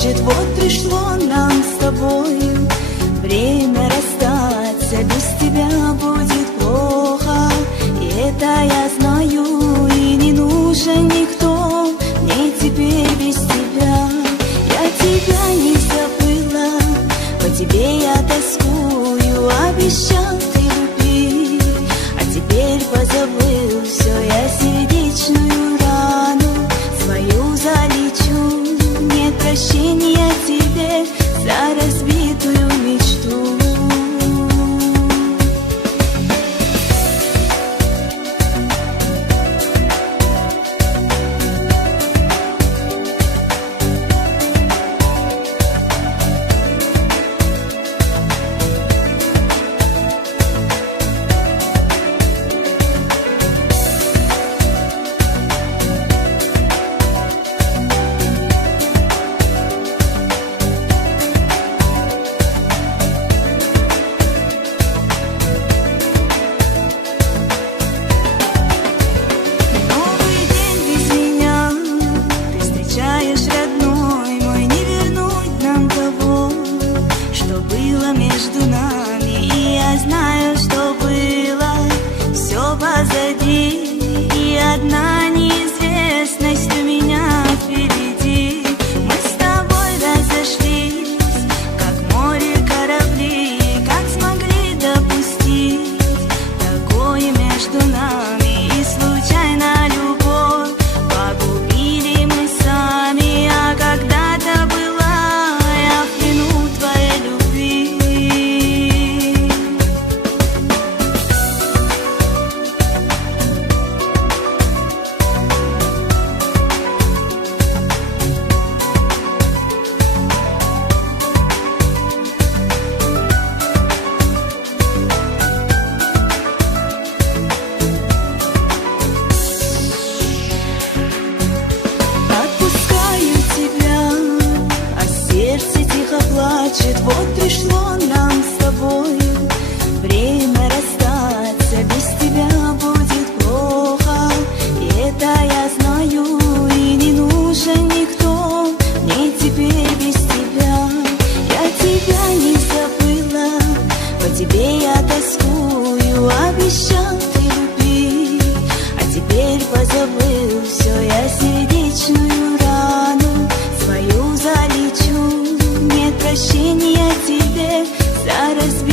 плачет, вот пришло нам с тобой время расстаться, без тебя будет плохо. И это я знаю, и не нужен никто мне теперь без тебя. Я тебя не забыла, по тебе я тоскую, обещал ты любить, а теперь позабыл все, я сердечную рану свою залечу. Нет прощения тебе за разбитую мечту. Между нами, и я знаю, что было все позади, и одна неизвестность у меня впереди. Мы с тобой разошлись, как море корабли, как смогли допустить такое между нами, и случайно любовь погубили мы сами, а когда-то была я в плену твоей любви. Сердце тихо плачет, вот пришло нам с тобой время расстаться, без тебя будет плохо. И это я знаю, и не нужен никто мне теперь без тебя. Я тебя не забыла, по тебе я тоскую, обещал ты любить, а теперь позабыл все, я сердечную рану свою залечу. Нет прощения тебе за разбитую